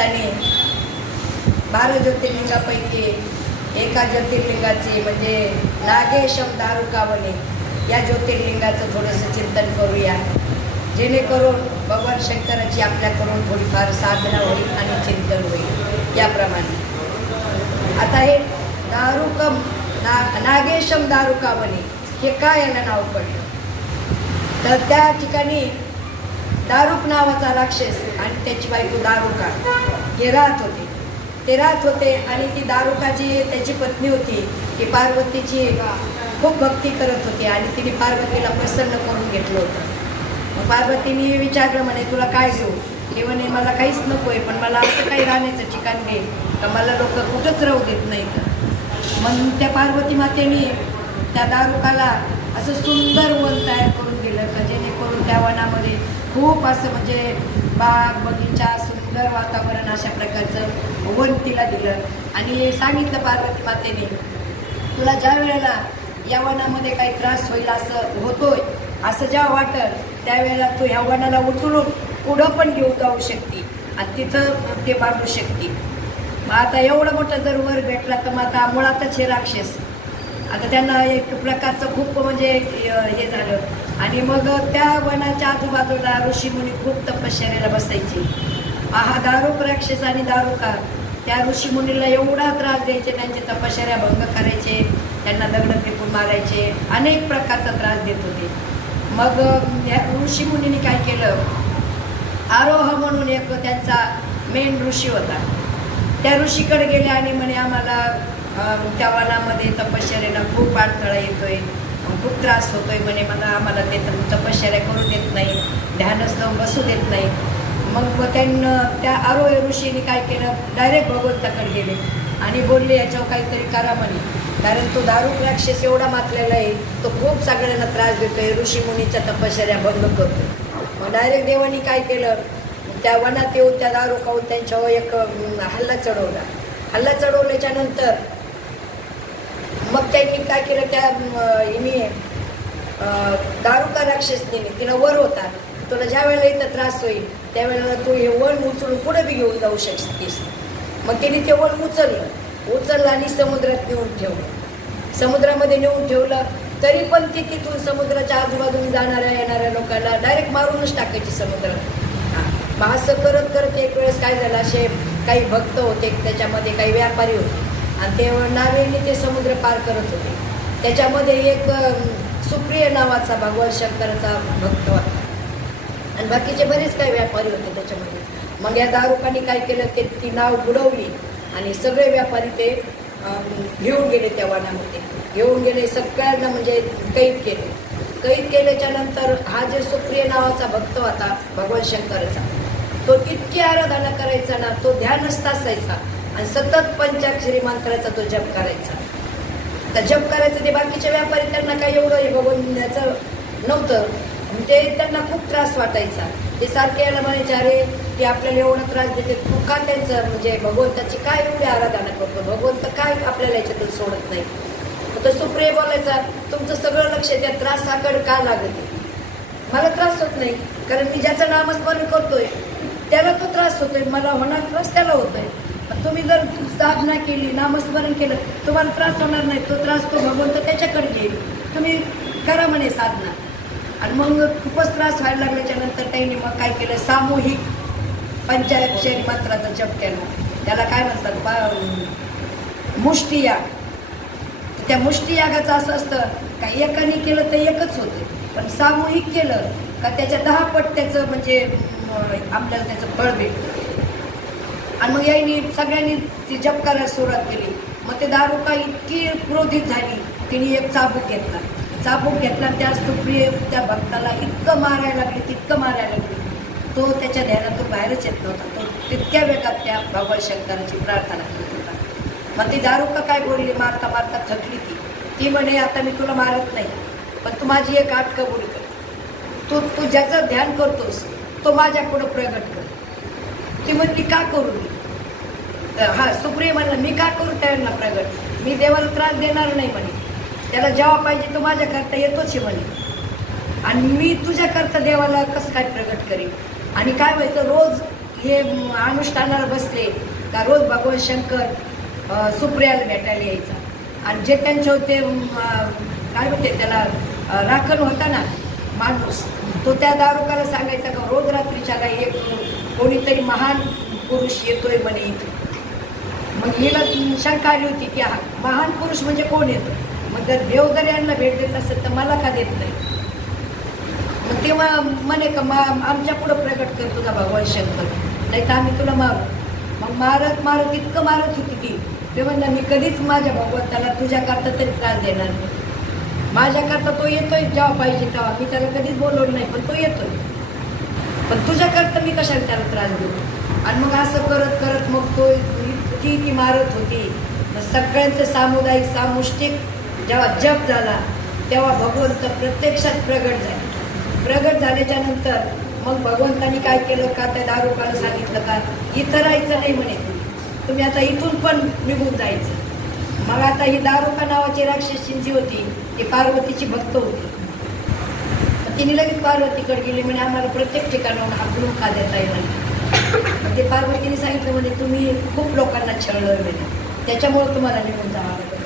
आणि 12 ज्योतिर्लिंगापैकी एका ज्योतिर्लिंगाचे म्हणजे नागेशम दारुकावने या ज्योतिर्लिंगाचं थोडंसं चिंतन करूया, जेणेकरून भगवान शंकराची आपल्याकडून थोडीफार साधना होईल आणि चिंतन होईल. याप्रमाणे आता हे दारुकम नागेशम दारुकावने हे काय याला नाव पडलं तर त्या ठिकाणी दारुक नावाचा राक्षस आणि त्याची बायको दारुका हे राहत होते आणि ती दारुकाची त्याची पत्नी होती ती पार्वतीची खूप भक्ती करत होती आणि तिने पार्वतीला प्रसन्न करून घेतलं होतं. मग पार्वतीने विचारलं, म्हणे तुला काय घेऊ? ते म्हणे मला काहीच नको आहे, पण मला असं काही राहण्याचं ठिकाण दे तर मला लोक कुठंच राहू देत नाही का. मग त्या पार्वती मातेने त्या दारुकाला असं सुंदर वन तयार करून दिलं का जेणेकरून त्या वनामध्ये खूप असं म्हणजे बाग बगीचा सुंदर वातावरण अशा प्रकारचं वन तिला दिलं आणि सांगितलं पार्वती मातेने, तुला ज्या वेळेला या वनामध्ये काही त्रास होईल असं होतोय असं जेव्हा वाटल त्यावेळेला तू ह्या वनाला उचलून पुढं पण घेऊन जाऊ शकते आणि तिथं ते बांधू शकते. मग आता एवढं मोठं जर वर भेटला तर मग आता मुळातच हे राक्षस आता त्यांना एक प्रकारचं खूप म्हणजे हे झालं आणि मग त्या वनाच्या आजूबाजूला ऋषीमुनी खूप तपश्चर्याला बसायचे. हा दारुक राक्षस आणि दारुका त्या ऋषीमुनीला एवढा त्रास द्यायचे, त्यांची तपश्चर्या भंग करायचे, त्यांना दगड फेकून मारायचे, अनेक प्रकारचा त्रास देत होते. मग या ऋषीमुनीने काय केलं, आरोह म्हणून एक त्यांचा मेन ऋषी होता, त्या ऋषीकडे गेले आणि म्हणे आम्हाला त्या वनामध्ये तपश्चर्याला खूप अडथळा येतोय, खूप त्रास होतोय म्हणे, आम्हाला ते तपश्चर्या करू देत नाही, ध्यानच लावून बसू देत नाही. मग त्यांना त्या आरोह ऋषीने काय केलं, डायरेक्ट भगवंताकडे गेले आणि बोलले याच्यावर काहीतरी करा म्हणे, कारण तो दारुक राक्षस एवढा मातलेला आहे, तो खूप सगळ्यांना त्रास देतोय, ऋषीमुनीच्या तपश्चर्या भंग करतोय. मग डायरेक्ट देवानी काय केलं, त्या वनात येऊन त्या दारुकाहून त्यांच्यावर एक हल्ला चढवल्याच्या नंतर मग त्यांनी काय केलं, त्या हिने दारुका राक्षसने तिला वर होता, तुला ज्या वेळेला इथं त्रास होईल त्यावेळेला तू हे वन उचलून पुढे बी घेऊन जाऊ शकतेस. मग तिने ते वन उचललं आणि समुद्रात नेऊन ठेवलं. समुद्रामध्ये नेऊन ठेवलं तरी पण ती तिथून समुद्राच्या आजूबाजूने जाणाऱ्या येणाऱ्या लोकांना डायरेक्ट मारूनच टाकायची समुद्रात. मग असं करत करत एक वेळेस काय झालं, असे काही भक्त होते, त्याच्यामध्ये काही व्यापारी होते आणि ते नावेने ते समुद्र पार करत होते. त्याच्यामध्ये एक सुप्रिय नावाचा भगवान शंकराचा भक्त होता आणि बाकीचे बरेच काही व्यापारी होते त्याच्यामध्ये. मग या दारुकाने काय केलं, ते ती नाव बुडवली आणि सगळे व्यापारी ते घेऊन गेले, त्या वनामध्ये घेऊन गेले, सगळ्यांना म्हणजे कैद केल्याच्या नंतर हा जे सुप्रिय नावाचा भक्त होता भगवान शंकराचा, तो इतकी आराधना करायचा ना, तो ध्यानस्थ असायचा आणि सतत पंचाक्षरी मंत्राचा तो जप करायचा. तर जप करायचं ते बाकीचे व्यापारी त्यांना काही एवढं बघण्याचं नव्हतं, ते त्यांना खूप त्रास वाटायचा. ते सारखे याला म्हणायचे, अरे ते आपल्याला एवढा त्रास देते, तू का त्यांचं म्हणजे भगवंताची काय एवढी आराधना करतो, भगवंत काय आपल्याला याच्यातून सोडत नाही. तर सुप्रिय बोलायचा, तुमचं सगळं लक्ष त्या त्रासाकडे का लागते, मला त्रास होत नाही, कारण मी ज्याचं नामस्मरण करतोय त्याला तो त्रास होतोय, मला होणार त्रास त्याला होतोय. तुम्ही जर साधना केली, नामस्मरण केलं, तुम्हाला त्रास होणार नाही, तो त्रास तो भगवंत त्याच्याकडे घेईल, तुम्ही करा म्हणे साधना. आणि मग खूपच त्रास व्हायला लागल्याच्या नंतर त्यांनी मग काय केलं, सामूहिक पंचाक्षरी मंत्राचा जप केला. त्याला काय म्हणतात, मुष्टियाग. त्या मुष्टियागाचं असं असतं का एकाने केलं तर एकच होते, पण सामूहिक केलं का त्याच्या 10 पट त्याचं म्हणजे आपल्याला त्याचं फळ भेटतं. आणि मग यांनी सगळ्यांनी ती जप करायला सुरुवात केली. मग ते दारुका इतकी क्रोधित झाली, तिने एक चाबूक घेतला त्या सुप्रिय त्या भक्ताला इतकं मारायला लागली, तो त्याच्या ध्यानातून बाहेरच येत नव्हता. तो तितक्या वेगात त्या भगवान शंकराची प्रार्थना करत होता. मग ती दारुका काय बोलली, मारता मारता थकली ती म्हणे, आता मी तुला मारत नाही, पण तू माझी एक आट कबूल कर, तू ज्याचं ध्यान करतोस तो माझ्या पुढं प्रगट कर. ती म्हणली, का करू मी? हा सुप्रिय म्हणला, मी का करू त्यांना प्रगट, मी देवाला त्रास देणार नाही म्हणे, त्याला जेव्हा पाहिजे तो माझ्याकरता येतोच म्हणे, आणि मी तुझ्याकरता देवाला कसं काय प्रगट करेन. आणि काय व्हायचं, रोज हे अनुष्ठानाला बसले का रोज भगवान शंकर सुप्रियाला भेटायला यायचा. आणि जे त्यांचे होते काय म्हणते त्याला राखण होता ना माणूस, तो त्या दारुकाला सांगायचा का रोज रात्रीच्याला एक कोणीतरी महान पुरुष येतोय म्हणे इथे. मग हिला शंका आली होती की हा महान पुरुष म्हणजे कोण येतो. मग जर देव जर यांना भेट देत असेल तर मला का देत नाही. मग तेव्हा म्हणे का आमच्या पुढं प्रगट कर तुझा भगवान शंकर, नाही तर आम्ही तुला मारू. मग मारत मारत इतकं मारत होती ती, ते म्हणलं मी कधीच माझ्या भगवंताला तुझ्याकरता तरी त्रास देणार नाही. माझ्याकरता तो येतोय जेव्हा पाहिजे तेव्हा, मी त्याला कधीच बोलवलं नाही, पण तो येतोय. पण तुझ्याकरता मी कशाला त्याला त्रास देऊ. आणि मग असं करत करत मग तो इतकी ती मारत होती. मग सगळ्यांचं सामुदायिक सामुष्टिक जेव्हा जप झाला तेव्हा भगवंत प्रत्यक्षात प्रगट झाले. प्रगट झाल्याच्या नंतर मग भगवंतानी काय केलं का त्या दारुकाला सांगितलं का इथं राहायचं नाही म्हणे, तुम्ही आता इथून पण निघून जायचं. मग आता ही दारुका नावाची राक्षसी जी होती ती पार्वतीची भक्त होती. तिने लगेच पार्वतीकडे गेली म्हणे आम्हाला प्रत्येक ठिकाणाहून हाकलून का देता येईल म्हणे. ते पार्वतीने सांगितलं म्हणे तुम्ही खूप लोकांना छळलं म्हणे, त्याच्यामुळे तुम्हाला निघून जावं लागलं.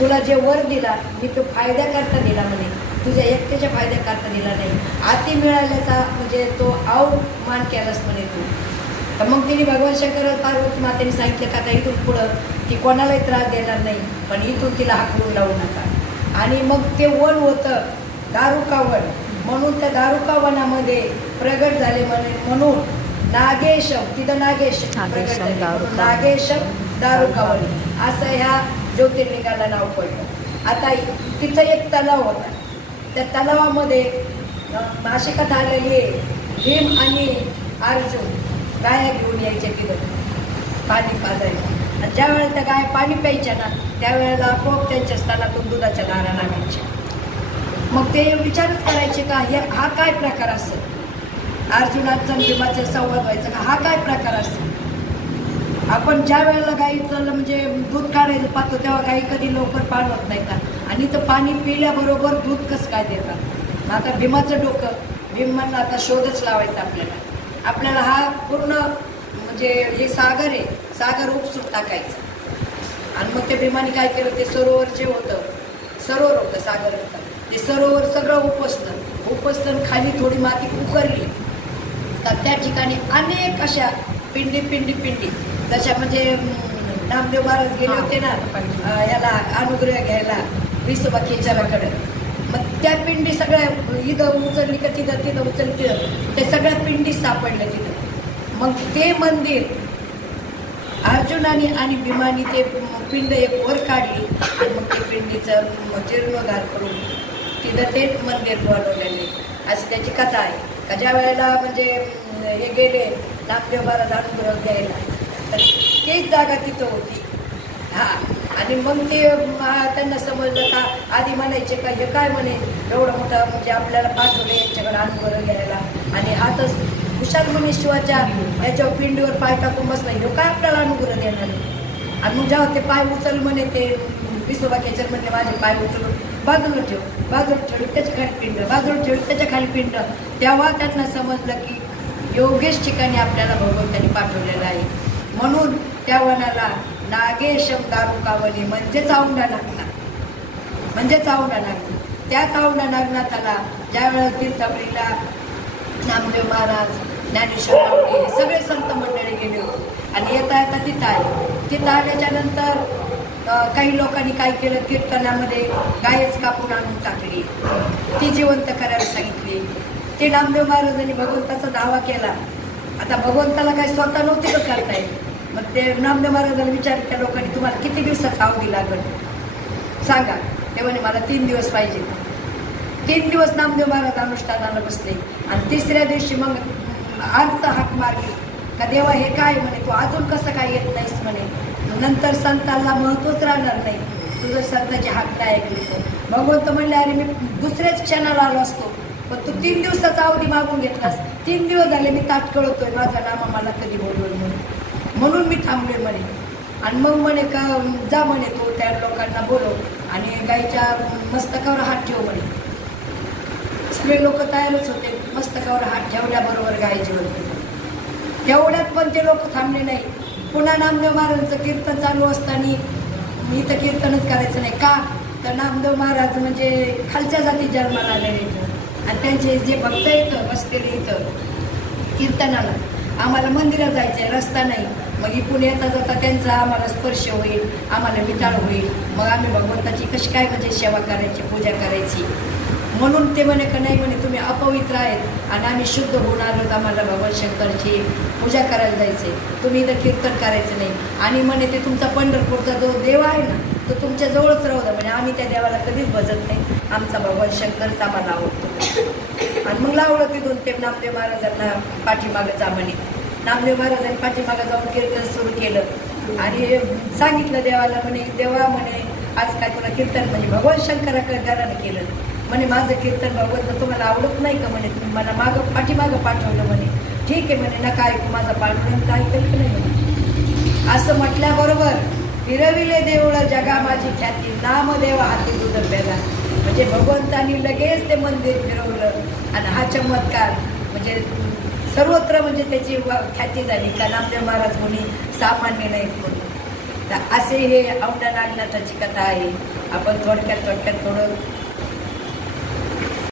तुला जे वर दिला मी तो फायद्याकरता दिला म्हणे, तुझ्या एकट्याच्या फायद्याकरता दिला नाही. अति मिळाल्याचा म्हणजे तो अवमान केलास म्हणे तू. तर मग तिने भगवान शंकर पार्वती मातेने सांगितलं का आता इथून पुढं ती कोणालाही त्रास देणार नाही, पण इथून तिला हाकलून लावू नका. आणि मग ते वन होतं दारुका वन, म्हणून त्या दारुका वनामध्ये प्रगट झाले म्हणून नागेशम, तिथं नागेश प्रगट झाले, नागेशम दारुकावली असं ह्या ज्योतिर्लिंगाला नाव पडलं. आता तिथं एक तलाव होता, त्या तलावामध्ये अशी कथा आलेली आहे, भीम आणि अर्जुन गाया घेऊन यायचे तिथं पाणी पाजायला. आणि ज्या वेळेला त्या गाय पाणी प्यायच्या ना त्यावेळेला आपोआप त्यांच्या स्थानातून दुधाच्या धारा लागायच्या. मग ते विचारच करायचे का हा काय प्रकार असेल. अर्जुनाचा भीमाचा संवाद व्हायचा का हा काय प्रकार असेल. आपण ज्या वेळेला गाईचं म्हणजे दूध काढायचं पाहतो तेव्हा गाई कधी लवकर पाणवत नाही का, आणि तर पाणी पिल्याबरोबर दूध कसं काय देतात. आता भीमाचं डोकं, भीम म्हणलं आता शोधच लावायचा आपल्याला हा पूर्ण म्हणजे हे सागर आहे, सागर उपसून टाकायचं. आणि मग ते भीमाने काय केलं, ते सरोवर जे होतं, सरोवर होतं सागर होतं, ते सरोवर सगळं उपसलं खाली थोडी माती उकरली तर त्या ठिकाणी अनेक अशा पिंडी जशा म्हणजे नामदेव महाराज गेले होते ना याला अनुग्रह घ्यायला विसोबा केचाराकडे. मग त्या पिंडी सगळ्या इथं उचलली का तिथं उचलली तिथं त्या सगळ्या पिंडी सापडल्या तिथं. मग ते मंदिर अर्जुनाने आणि भीमानी ते पिंड एक वर काढली आणि मग ते पिंडीचं जीर्णोद्धार करून तिथं ते मंदिर बनवलेले अशी त्याची कथा आहे. का ज्या वेळेला म्हणजे हे गेले नामदेव महाराज अनुग्रह द्यायला तर तीच जागा तिथं होती. आणि मग ते त्यांना समजलं का आधी म्हणायचे का हे काय म्हणे एवढं मोठं म्हणजे आपल्याला पाठवले यांच्याकडे अनुग्रह घ्यायला, आणि हा तर हुशार म्हणे शिवाच्या याच्यावर पिंडीवर पाय टाकून बसला, हे काय आपल्याला अनुग्रह देणार. आणि मग जेव्हा ते पाय उचल म्हणे ते विसोबा केचर म्हणले माझे पाय उचलून बाजूला ठेवली त्याच्या खाली पिंड, बाजूला ठेवली त्याच्या खाली पिंड. तेव्हा त्यांना समजलं की योगेश ठिकाणी आपल्याला भगवंतांनी पाठवलेलं आहे. म्हणून त्या वनाला नागेशम दारुकावली म्हणजेच औंढा नागनाथ. त्या औंढा नागनाथाला ज्या वेळेला तीर्थावळीला नामदेव महाराज, ज्ञानेश्वर माऊली सगळे संत मंडळी गेले होते आणि येता तिथं आले. तिथं आल्याच्या नंतर काही लोकांनी काय केलं, कीर्तनामध्ये गायच कापून आणून टाकली, ती जिवंत करायला सांगितली. ते नामदेव महाराजांनी भगवंताचा दावा केला. आता भगवंताला काही स्वतः नव्हती का करता येईल. मग ते नामदेव महाराजांना विचारलं त्या लोकांनी तुम्हाला किती दिवसाचा अवधी लागेल सांगा. ते म्हणे मला 3 दिवस पाहिजे. 3 दिवस नामदेव महाराज अनुष्ठानाला बसले आणि तिसऱ्या दिवशी मग अर्थ हाक मारली का देवा हे काय म्हणे, तू अजून कसं काय येत नाहीस म्हणे. नंतर संतांना महत्वच राहणार नाही, तुझं संतांची हाक नाही ऐकली. तर भगवंत म्हणले अरे मी दुसऱ्याच क्षणाला आलो असतो, पण तू 3 दिवसाचा अवधी मागून घेतलास. 3 दिवस झाले मी ताट कळतोय माझा नामा मला कधी बोलवलं म्हणून मी थांबलोय म्हणे. आणि मग म्हणे का जा म्हणे तो त्या लोकांना बोलव आणि गाईच्या मस्तकावर हात ठेव म्हणे. सगळे लोक तयारच होते. मस्तकावर हात ठेवल्याबरोबर गाय जिवंत. तेवढ्यात पण ते लोक थांबले नाही. पुन्हा नामदेव महाराजांचं कीर्तन चालू असताना मी तर कीर्तनच करायचं नाही. का तर नामदेव महाराज म्हणजे खालच्या जाती जन्माला आलेले इथं आणि त्यांचे जे भक्त इथं बसलेले इथं कीर्तनाला, आम्हाला मंदिरात जायचं आहे, रस्ता नाही. मग इकडून येता जाता त्यांचा आम्हाला स्पर्श होईल, आम्हाला विटाळ होईल. मग आम्ही भगवंताची कशी काय म्हणजे सेवा करायची, पूजा करायची. म्हणून ते म्हणे का नाही म्हणे तुम्ही अपवित्र आहेत आणि आम्ही शुद्ध होऊन आलो, आम्हाला भगवान शंकरची पूजा करायला जायचे, तुम्ही इथं कीर्तन करायचं नाही. आणि म्हणे ते तुमचा पंढरपूरचा जो देव आहे ना तो तुमच्या जवळच राहू द्या म्हणे, आम्ही त्या देवाला कधीच भजत नाही, आमचा भगवान शंकरच आम्हाला आवडतो. आणि मग लावलं तिथून ते नामदेव महाराजांना पाठीमागं जा म्हणे. नामदेव महाराजांनी पाठीमागं जाऊन कीर्तन सुरू केलं आणि सांगितलं देवाला म्हणे, देवा म्हणे आज काय तुला कीर्तन म्हणजे भगवान शंकराकडे केलं म्हणे, माझं कीर्तन भगवंत तुम्हाला आवडत नाही का म्हणे, तुम्ही मला पाठीमागं पाठवलं म्हणे. ठीक आहे म्हणे, नका ऐकू माझा पांडुरंग ऐकलं की नाही म्हणे. असं म्हटल्याबरोबर फिरविले देऊळ जगा माझी ख्याती, नामदेव हाती दूध प्याला. म्हणजे भगवंतानी लगेच ते मंदिर फिरवलं आणि हा चमत्कार म्हणजे सर्वत्र म्हणजे त्याची ख्याती झाली का नामदेव महाराज कोणी सामान्य नाहीत कोणी. तर असे हे औंढा नागनाथाची कथा आहे. आपण थोडक्यात थोडं